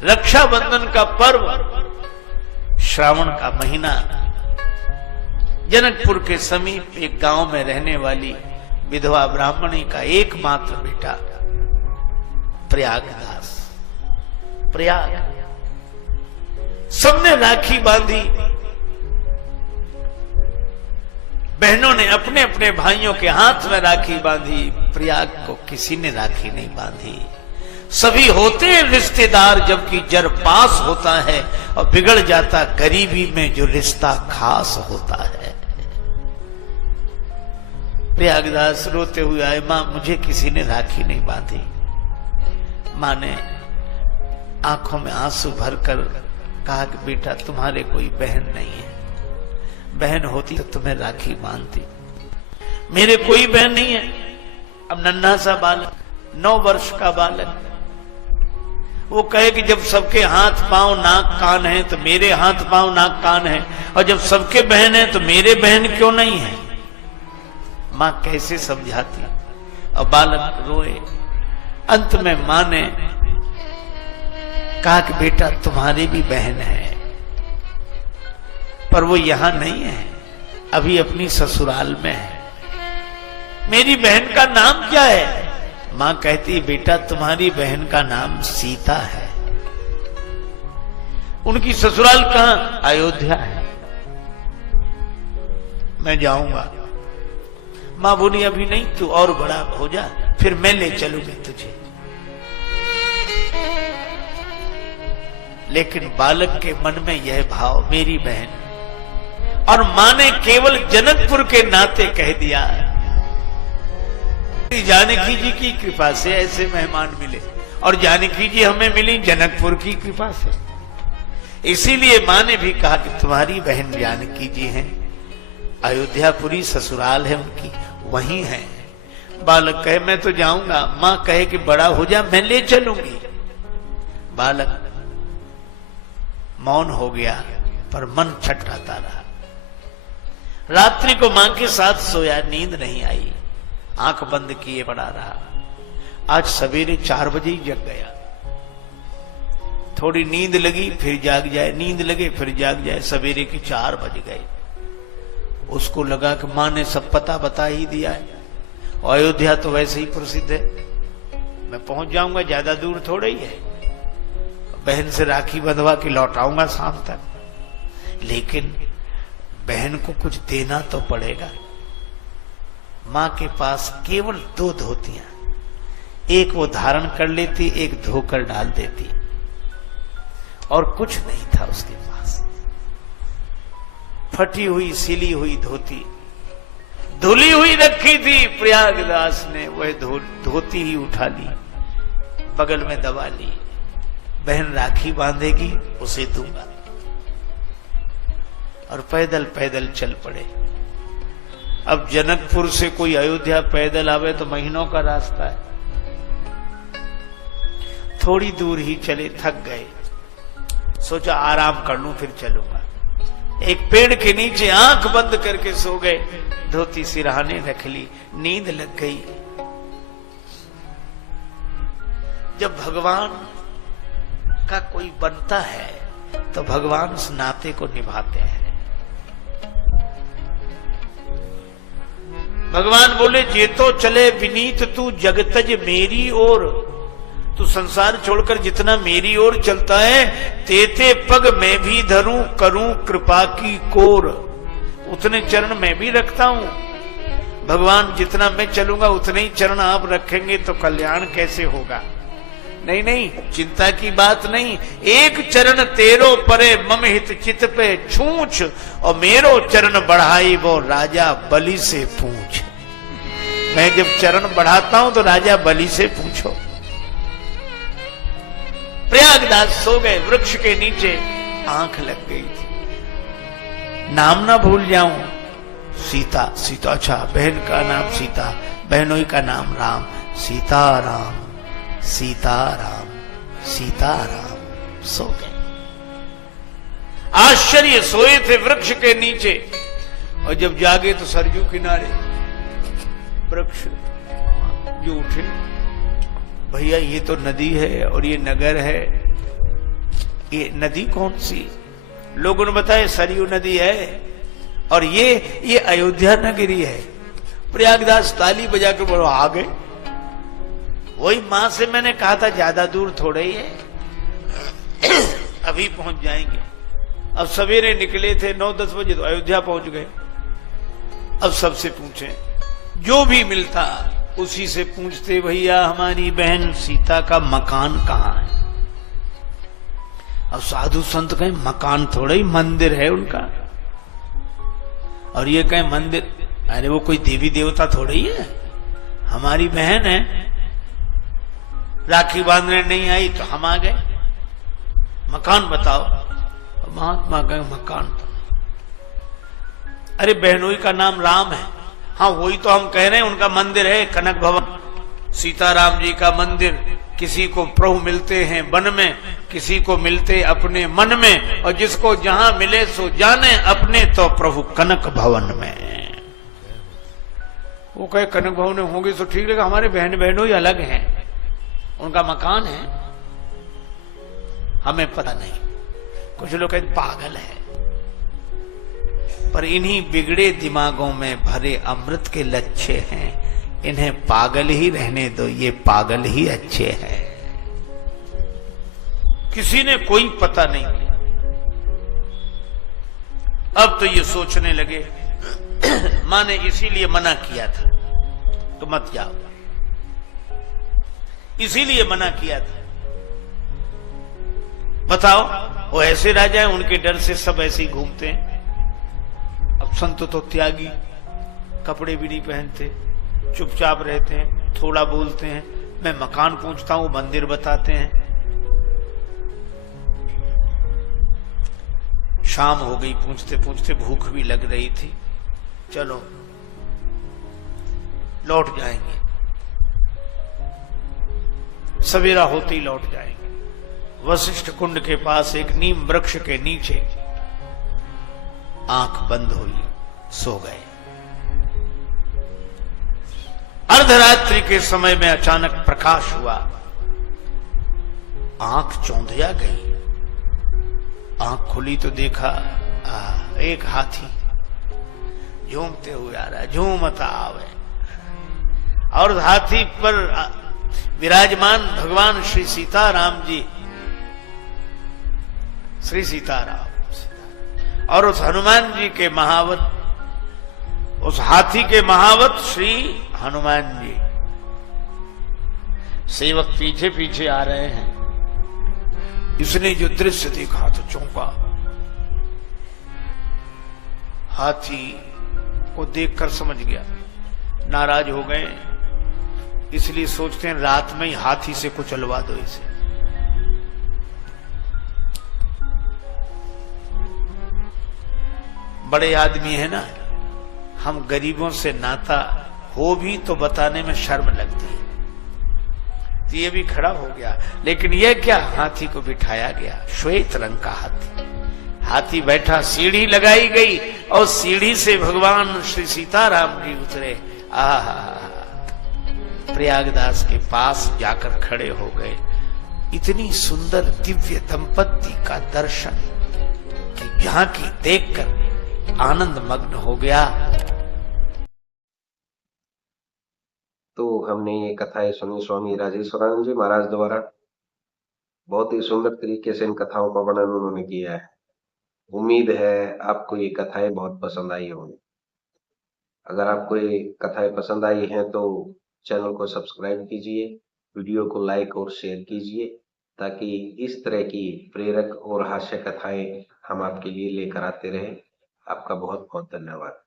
रक्षाबंधन का पर्व, श्रावण का महीना, जनकपुर के समीप एक गांव में रहने वाली विधवा ब्राह्मणी का एकमात्र बेटा प्रयागदास। प्रयाग सबने राखी बांधी। बहनों ने अपने अपने भाइयों के हाथ में राखी बांधी। प्रयाग को किसी ने राखी नहीं बांधी। सभी होते हैं रिश्तेदार, जबकि जर पास होता है और बिगड़ जाता गरीबी में जो रिश्ता खास होता है। प्रयागदास रोते हुए आए, मां मुझे किसी ने राखी नहीं बांधी। मां ने आंखों में आंसू भरकर कहा कि बेटा तुम्हारे कोई बहन नहीं है, बहन होती तो तुम्हें राखी बांधती। मेरे कोई बहन नहीं है। अब नन्हा सा बालक, 9 वर्ष का बालक, वो कहे कि जब सबके हाथ पांव नाक कान है तो मेरे हाथ पांव नाक कान है, और जब सबके बहन है तो मेरे बहन क्यों नहीं है। मां कैसे समझाती। और बालक रोए। अंत में मां ने कहा कि बेटा तुम्हारी भी बहन है, पर वो यहां नहीं है, अभी अपनी ससुराल में है। मेरी बहन का नाम क्या है। मां कहती बेटा तुम्हारी बहन का नाम सीता है। उनकी ससुराल कहां। अयोध्या है। मैं जाऊंगा। मां बोली अभी नहीं, तू और बड़ा हो जा, फिर मैं ले चलूंगी तुझे। लेकिन बालक के मन में यह भाव, मेरी बहन, और मां ने केवल जनकपुर के नाते कह दिया। जानकी जी की कृपा से ऐसे मेहमान मिले, और जानकी जी हमें मिली जनकपुर की कृपा से। इसीलिए मां ने भी कहा कि तुम्हारी बहन जानकी जी हैं, अयोध्यापुरी ससुराल है उनकी, वहीं है। बालक कहे मैं तो जाऊंगा। मां कहे कि बड़ा हो जा, मैं ले चलूंगी। बालक मौन हो गया, पर मन छटपटाता रहा। रात्रि को मां के साथ सोया, नींद नहीं आई, आंख बंद किए पड़ा रहा। आज सवेरे 4 बजे ही जग गया। थोड़ी नींद लगी फिर जाग जाए, नींद लगे फिर जाग जाए, सवेरे के 4 बज गए। उसको लगा कि मां ने सब पता बता ही दिया है, और अयोध्या तो वैसे ही प्रसिद्ध है, मैं पहुंच जाऊंगा, ज्यादा दूर थोड़ा ही है। बहन से राखी बंधवा के लौटाऊंगा शाम तक। लेकिन बहन को कुछ देना तो पड़ेगा। मां के पास केवल 2 धोतियां, एक वो धारण कर लेती, एक धोकर डाल देती, और कुछ नहीं था उसके पास। फटी हुई सिली हुई धोती, धुली हुई रखी थी। प्रयागदास ने वह धोती ही उठा ली, बगल में दबा ली। बहन राखी बांधेगी, उसे दूंगा। और पैदल पैदल चल पड़े। अब जनकपुर से कोई अयोध्या पैदल आवे तो महीनों का रास्ता है। थोड़ी दूर ही चले, थक गए, सोचा आराम कर लूं फिर चलूंगा। एक पेड़ के नीचे आंख बंद करके सो गए, धोती सिरहाने रख ली, नींद लग गई। जब भगवान का कोई बनता है तो भगवान उस नाते को निभाते हैं। भगवान बोले जे तो चले विनीत तू जगतज मेरी ओर। तू संसार छोड़कर जितना मेरी ओर चलता है, तेते पग मैं भी धरूं, करूं कृपा की कोर। उतने चरण मैं भी रखता हूं। भगवान जितना मैं चलूंगा उतने ही चरण आप रखेंगे तो कल्याण कैसे होगा। नहीं नहीं, चिंता की बात नहीं। एक चरण तेरो परे मम हित चित पे छूछ, और मेरो चरण बढ़ाई वो राजा बलि से पूछ। मैं जब चरण बढ़ाता हूं तो राजा बलि से पूछो। प्रयागदास सो गए। वृक्ष के नीचे आंख लग गई थी। नाम ना भूल जाऊं, सीता। सीता, अच्छा बहन का नाम सीता, बहनों का नाम राम। सीताराम सीताराम सीताराम। सो गए। आश्चर्य, सोए थे वृक्ष के नीचे, और जब जागे तो सरजू किनारे वृक्ष जो उठे, भैया ये तो नदी है और ये नगर है, ये नदी कौन सी? लोगों ने बताया सरयू नदी है और ये अयोध्या नगरी है। प्रयागदास ताली बजाकर बोलो आ गए। वही मां से मैंने कहा था ज्यादा दूर थोड़ा ही है, अभी पहुंच जाएंगे। अब सवेरे निकले थे 9-10 बजे तो अयोध्या पहुंच गए। अब सबसे पूछे, जो भी मिलता उसी से पूछते, भैया हमारी बहन सीता का मकान कहाँ है? अब साधु संत कहें मकान थोड़ा ही मंदिर है उनका, और ये कहें मंदिर, अरे वो कोई देवी देवता थोड़ा ही है, हमारी बहन है। राखी बांधने नहीं आई तो हम आ गए, मकान बताओ। महात्मा कहें मकान, अरे बहनोई का नाम राम है। हाँ वही तो हम कह रहे हैं, उनका मंदिर है कनक भवन, सीताराम जी का मंदिर। किसी को प्रभु मिलते हैं वन में, किसी को मिलते अपने मन में, और जिसको जहां मिले सो जाने अपने तो प्रभु कनक भवन में। वो कहे कनक भवन में होंगे तो ठीक रहेगा, हमारे बहन बहनों ही अलग हैं, उनका मकान है, हमें पता नहीं। कुछ लोग कहते पागल है, पर इन्हीं बिगड़े दिमागों में भरे अमृत के लच्छे हैं, इन्हें पागल ही रहने दो, ये पागल ही अच्छे हैं। किसी ने कोई पता नहीं किया। अब तो ये सोचने लगे मां ने इसीलिए मना किया था तो मत जाओ, इसीलिए मना किया था। बताओ, वो ऐसे राजा हैं, उनके डर से सब ऐसे ही घूमते हैं। अब संत तो त्यागी, कपड़े भी नहीं पहनते, चुपचाप रहते हैं, थोड़ा बोलते हैं। मैं मकान पूछता हूं, मंदिर बताते हैं। शाम हो गई, पूछते पूछते भूख भी लग रही थी, चलो लौट जाएंगे, सवेरा होते ही लौट जाएंगे। वशिष्ठ कुंड के पास एक नीम वृक्ष के नीचे आंख बंद हुई, सो गए। अर्धरात्रि के समय में अचानक प्रकाश हुआ, आंख चौंधिया गई। आंख खुली तो देखा एक हाथी झूमते हुए आ रहा है, झूमता आवे, और हाथी पर विराजमान भगवान श्री सीताराम जी, श्री सीताराम, और उस हनुमान जी के महावत, उस हाथी के महावत श्री हनुमान जी। सेवक पीछे पीछे आ रहे हैं। इसने जो दृश्य देखा तो चौंका। हाथी को देखकर समझ गया, नाराज हो गए, इसलिए सोचते हैं रात में ही हाथी से कुचलवा दो इसे। बड़े आदमी है ना, हम गरीबों से नाता हो भी तो बताने में शर्म लगती है। तो ये भी खड़ा हो गया, लेकिन ये क्या, हाथी को बिठाया गया, श्वेत रंग का हाथी। हाथी बैठा, सीढ़ी लगाई गई और सीढ़ी से भगवान श्री सीताराम जी उतरे। आहा, प्रयागदास के पास जाकर खड़े हो गए। इतनी सुंदर दिव्य दंपत्ति का दर्शन कि जहां की देखकर आनंद मग्न हो गया। तो हमने ये कथाएं सुनी स्वामी राजेश्वरानंद जी महाराज द्वारा। बहुत ही सुंदर तरीके से इन कथाओं का वर्णन उन्होंने किया है। उम्मीद है आपको ये कथाएं बहुत पसंद आई होंगी। अगर आपको ये कथाएं पसंद आई हैं तो चैनल को सब्सक्राइब कीजिए, वीडियो को लाइक और शेयर कीजिए, ताकि इस तरह की प्रेरक और हास्य कथाएं हम आपके लिए लेकर आते रहें। आपका बहुत बहुत धन्यवाद।